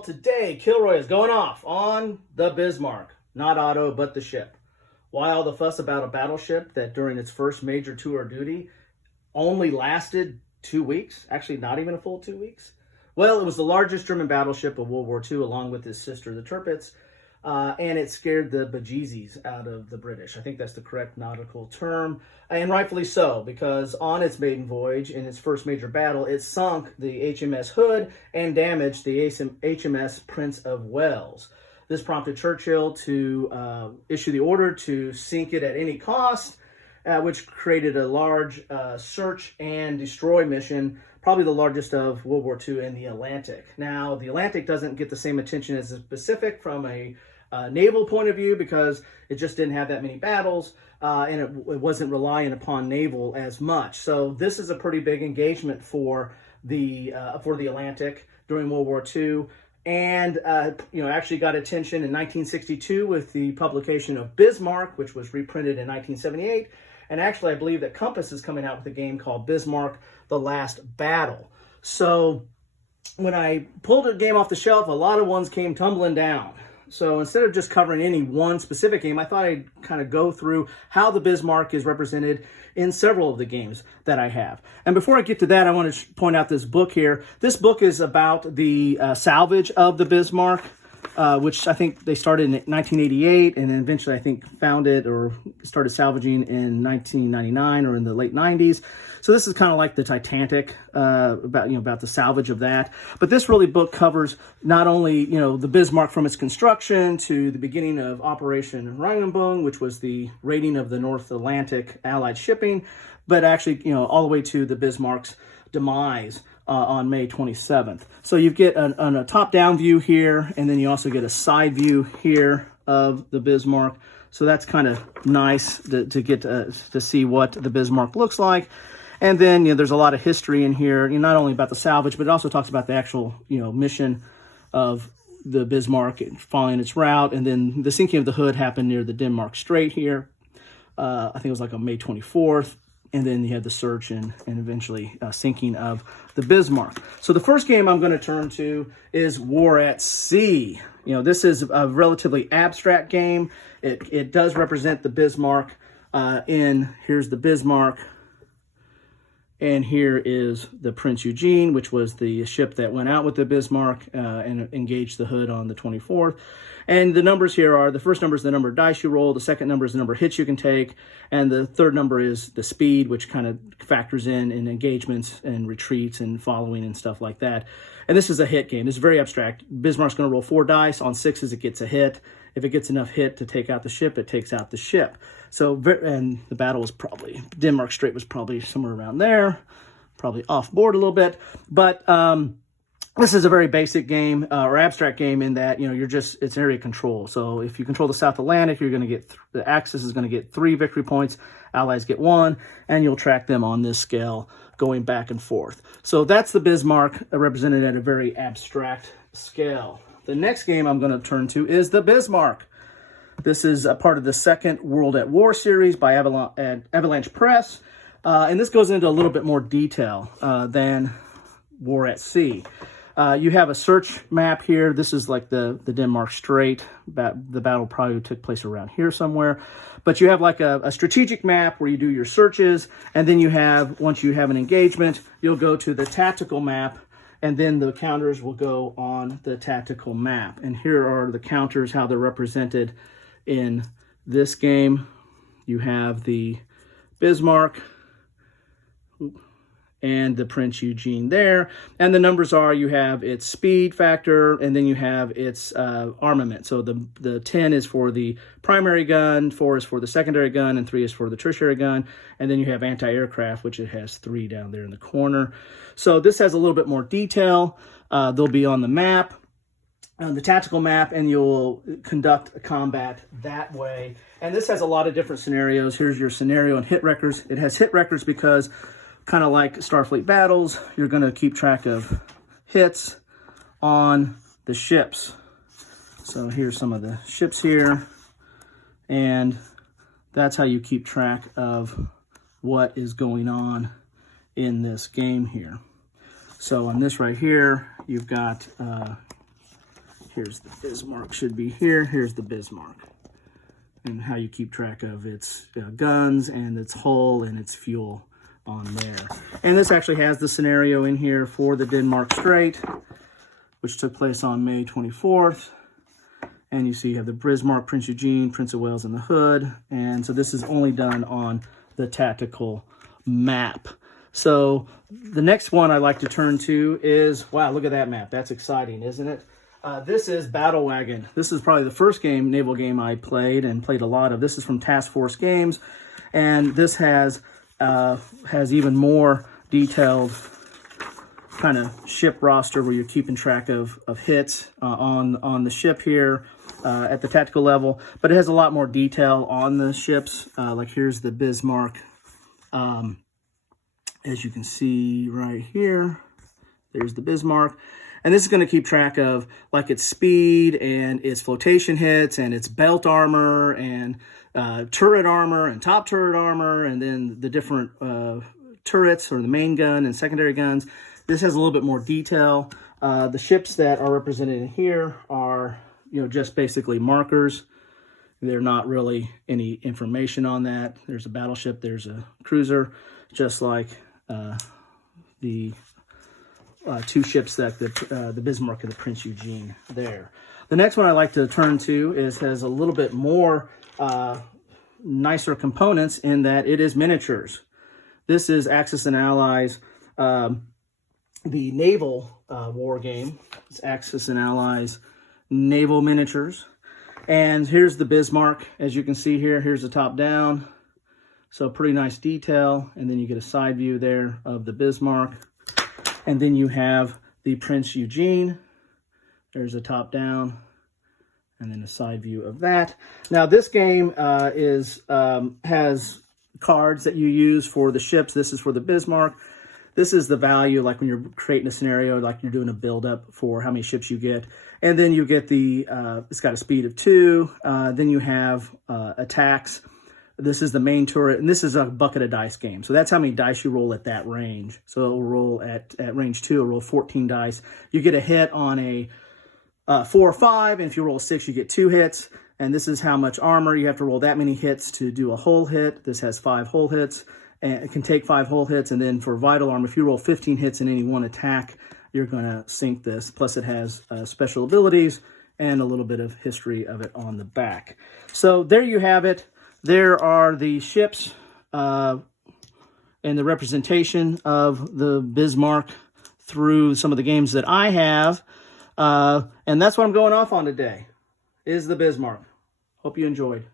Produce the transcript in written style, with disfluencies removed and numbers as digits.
all, today Kilroy is going off on the Bismarck. Not Otto, but the ship. Why all the fuss about a battleship that during its first major tour of duty only lasted 2 weeks? Actually, not even a full 2 weeks. Well, it was the largest German battleship of World War II, along with his sister, the Tirpitz, and it scared the bejesus out of the British. I think that's the correct nautical term, and rightfully so, because on its maiden voyage, in its first major battle, it sunk the HMS Hood and damaged the HMS Prince of Wales. This prompted Churchill to issue the order to sink it at any cost, which created a large search and destroy mission, probably the largest of World War II in the Atlantic. Now, the Atlantic doesn't get the same attention as the Pacific from a naval point of view because it just didn't have that many battles and it wasn't relying upon naval as much. So this is a pretty big engagement for the Atlantic during World War II. And, actually got attention in 1962 with the publication of Bismarck, which was reprinted in 1978. And actually, I believe that Compass is coming out with a game called Bismarck, The Last Battle. So when I pulled a game off the shelf, a lot of ones came tumbling down. So instead of just covering any one specific game, I thought I'd kind of go through how the Bismarck is represented in several of the games that I have. And before I get to that, I want to point out this book here. This book is about the salvage of the Bismarck, which I think they started in 1988 and then eventually I think found it or started salvaging in 1999 or in the late 90s. So this is kind of like the Titanic, about the salvage of that. But this really book covers not only, the Bismarck from its construction to the beginning of Operation Wagon, which was the raiding of the North Atlantic Allied shipping, but actually, all the way to the Bismarck's demise on May 27th. So you get a top-down view here, and then you also get a side view here of the Bismarck. So that's kind of nice to get to see what the Bismarck looks like. And then, there's a lot of history in here, not only about the salvage, but it also talks about the actual, mission of the Bismarck and following its route. And then the sinking of the Hood happened near the Denmark Strait here. I think it was like on May 24th. And then you had the search and eventually sinking of the Bismarck. So the first game I'm going to turn to is War at Sea. This is a relatively abstract game. It does represent the Bismarck here's the Bismarck. And here is the Prince Eugene, which was the ship that went out with the Bismarck and engaged the Hood on the 24th. And the numbers here are, the first number is the number of dice you roll, the second number is the number of hits you can take, and the third number is the speed, which kind of factors in engagements and retreats and following and stuff like that. And this is a hit game. This is very abstract. Bismarck's going to roll 4 dice. On 6s, it gets a hit. If it gets enough hit to take out the ship, it takes out the ship. So, and the battle was probably, Denmark Strait was probably somewhere around there, probably off board a little bit. But this is a very basic game or abstract game in that, it's area control. So if you control the South Atlantic, you're going to get, the Axis is going to get 3 victory points, Allies get 1, and you'll track them on this scale going back and forth. So that's the Bismarck represented at a very abstract scale. The next game I'm going to turn to is the Bismarck. This is a part of the second World at War series by Avalanche Press. And this goes into a little bit more detail than War at Sea. You have a search map here. This is like the Denmark Strait. The battle probably took place around here somewhere. But you have like a strategic map where you do your searches. And then you have, once you have an engagement, you'll go to the tactical map. And then the counters will go on the tactical map. And here are the counters, how they're represented in this game. You have the Bismarck and the Prince Eugene there. And the numbers are, you have its speed factor, and then you have its armament. So the 10 is for the primary gun, 4 is for the secondary gun, and 3 is for the tertiary gun. And then you have anti-aircraft, which it has 3 down there in the corner. So this has a little bit more detail. They'll be on the map, on the tactical map, and you'll conduct a combat that way. And this has a lot of different scenarios. Here's your scenario and hit records. It has hit records because, kind of like Starfleet battles, you're going to keep track of hits on the ships. So here's some of the ships here, and that's how you keep track of what is going on in this game here. So on this right here, you've got Here's the Bismarck, should be here. Here's the Bismarck. And how you keep track of its guns and its hull and its fuel on there. And this actually has the scenario in here for the Denmark Strait, which took place on May 24th. And you see you have the Bismarck, Prince Eugene, Prince of Wales in the hood. And so this is only done on the tactical map. So the next one I like to turn to is, wow, look at that map. That's exciting, isn't it? This is Battle Wagon. This is probably the first naval game I played and played a lot of. This is from Task Force Games. And this has even more detailed kind of ship roster where you're keeping track of hits on the ship here at the tactical level. But it has a lot more detail on the ships. Like here's the Bismarck. As you can see right here, there's the Bismarck. And this is going to keep track of like its speed and its flotation hits and its belt armor and turret armor and top turret armor, and then the different turrets or the main gun and secondary guns. This has a little bit more detail. The ships that are represented in here are, just basically markers. They're not really any information on that. There's a battleship, there's a cruiser, just like the two ships that the Bismarck and the Prince Eugene there. The next one I like to turn to has a little bit more nicer components in that it is miniatures. This is Axis and Allies, the naval war game. It's Axis and Allies naval miniatures. And here's the Bismarck. As you can see here, here's the top down. So pretty nice detail. And then you get a side view there of the Bismarck. And then you have the Prince Eugene. There's a top down. And then a side view of that. Now this game has cards that you use for the ships. This is for the Bismarck. This is the value, like when you're creating a scenario, like you're doing a build-up for how many ships you get. And then you get it's got a speed of 2. Then you have attacks. This is the main turret, and this is a bucket of dice game. So that's how many dice you roll at that range. So it'll roll at range 2, it'll roll 14 dice. You get a hit on a 4 or 5, and if you roll 6, you get 2 hits. And this is how much armor. You have to roll that many hits to do a hull hit. This has 5 hull hits, and it can take 5 hull hits. And then for vital armor, if you roll 15 hits in any one attack, you're going to sink this. Plus it has special abilities and a little bit of history of it on the back. So there you have it. There are the ships and the representation of the Bismarck through some of the games that I have. And that's what I'm going off on today, is the Bismarck. Hope you enjoyed.